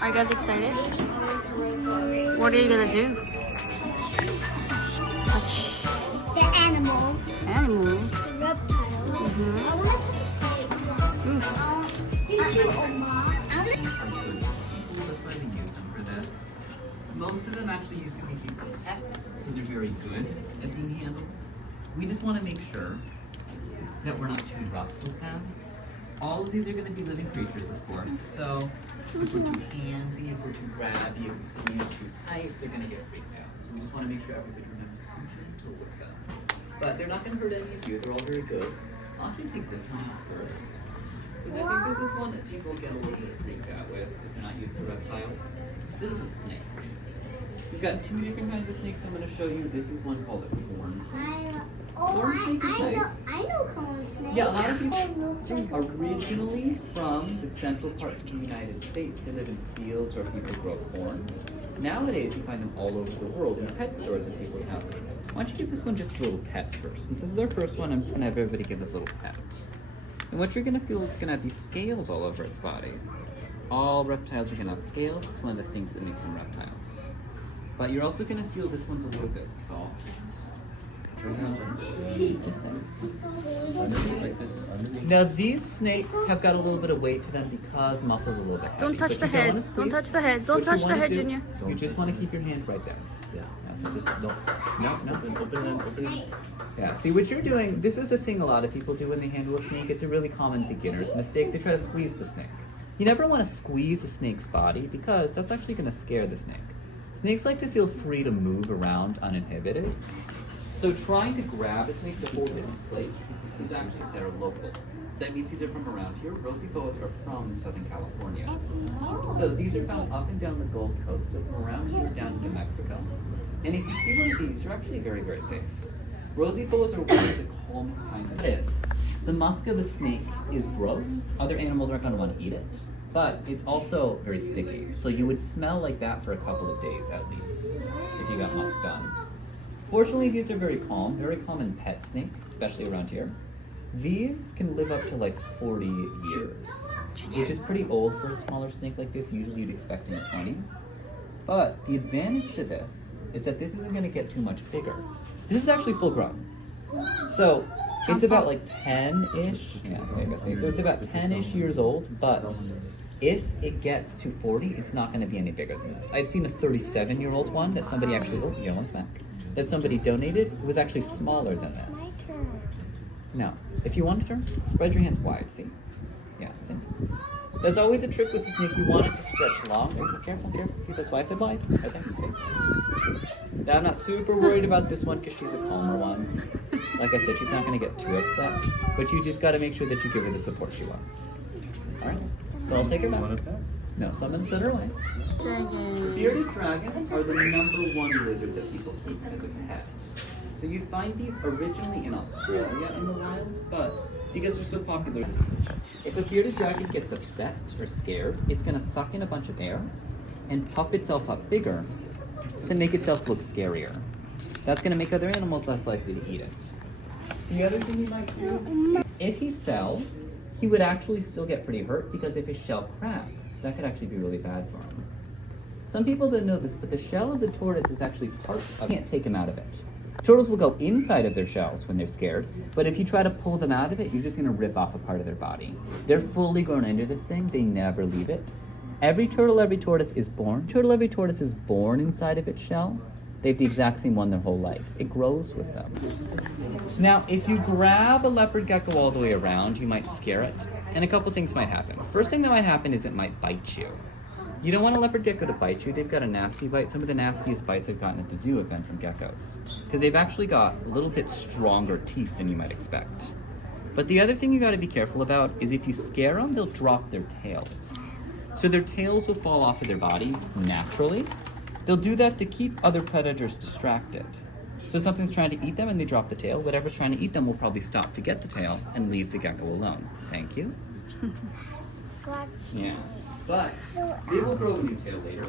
Are you guys excited? What are you gonna do? Touch The animals. animals. The reptiles. Mhm. I want to touch a snake. Oof. Did you, Oma? That's why they use them for this. Most of them actually used to be people's pets, so they're very good at being handled. We just want to make sure that we're not too rough with them. All of these are going to be living creatures, of course, so if we're too handsy, if we're too grabby, if we squeeze too tight, they're going to get freaked out. So we just want to make sure everybody remembers to be gentle with them. But they're not going to hurt any of you. They're all very good. I'll actually take this one out first. Because I think this is one that people get a little bit freaked out with if they're not used to reptiles. This is a snake. We've got two different kinds of snakes I'm going to show you. This is one called a corn snake. Corn snake is nice. I know corn snake. Yeah, a lot of people originally from the central parts of the United States. They live in fields where people grow corn. Nowadays, you find them all over the world in pet stores at people's houses. Why don't you give this one just a little pet first? Since this is our first one, I'm just going to have everybody give this a little pet. And what you're going to feel, it's going to have these scales all over its body. All reptiles are going to have scales. It's one of the things that makes them reptiles. But you're also going to feel this one's a little bit soft. Just now these snakes have got a little bit of weight to them because muscle's a little bit heavy. Don't touch But the you head. wanna Don't squeeze. touch the head. Don't What you touch the wanna head, do, Junior. You just want to keep your hand right there. Yeah. So just no. Open it. Yeah. See what you're doing. This is a thing a lot of people do when they handle a snake. It's a really common beginner's mistake. They try to squeeze the snake. You never want to squeeze a snake's body because that's actually going to scare the snake. Snakes like to feel free to move around uninhibited. So trying to grab a snake to hold it in place is actually they're local. That means these are from around here. Rosy Boas are from Southern California. So these are found up and down the Gulf Coast, so from around here down to Mexico. And if you see one of these, you're actually very, very safe. Rosy Boas are one of the calmest kinds of fish. The musk of the snake is gross. Other animals aren't going to want to eat it. But it's also very sticky. So you would smell like that for a couple of days at least if you got musk done. Fortunately, these are very common pet snake, especially around here. These can live up to like 40 years, which is pretty old for a smaller snake like this. Usually you'd expect in the 20s. But the advantage to this is that this isn't going to get too much bigger. This is actually full grown. So it's about like 10-ish. Yeah, so it's about 10-ish years old, but if it gets to 40, it's not going to be any bigger than this. I've seen a 37-year-old one that somebody actually, one's back, that somebody donated. It was actually smaller than this. Now, if you want to turn, spread your hands wide, see? Yeah, see? That's always a trick with the snake. You want it to stretch long. Oh, careful. See, that's why I said wide. Right there, see? Now, I'm not super worried about this one because she's a calmer one. Like I said, she's not going to get too upset. But you just got to make sure that you give her the support she wants. All right? So I'll take her back. No, so I'm going to set her away. Dragon. Bearded dragons are the #1 lizard that people keep as a pet. So you find these originally in Australia in the wild, but because they're so popular, if a bearded dragon gets upset or scared, it's going to suck in a bunch of air and puff itself up bigger to make itself look scarier. That's going to make other animals less likely to eat it. The other thing he might do, if he fell, he would actually still get pretty hurt because if his shell cracks, that could actually be really bad for him. Some people don't know this, but the shell of the tortoise is actually part of it. You can't take him out of it. Turtles will go inside of their shells when they're scared, but if you try to pull them out of it, you're just going to rip off a part of their body. They're fully grown into this thing. They never leave it. Every tortoise is born inside of its shell. They have the exact same one their whole life. It grows with them. Now, if you grab a leopard gecko all the way around, you might scare it, and a couple things might happen. First thing that might happen is it might bite you. You don't want a leopard gecko to bite you. They've got a nasty bite. Some of the nastiest bites I've gotten at the zoo have been from geckos, because they've actually got a little bit stronger teeth than you might expect. But the other thing you got to be careful about is if you scare them, they'll drop their tails. So their tails will fall off of their body naturally. They'll do that to keep other predators distracted. So if something's trying to eat them and they drop the tail, whatever's trying to eat them will probably stop to get the tail and leave the gecko alone. Thank you. Yeah. But they will grow a new tail later.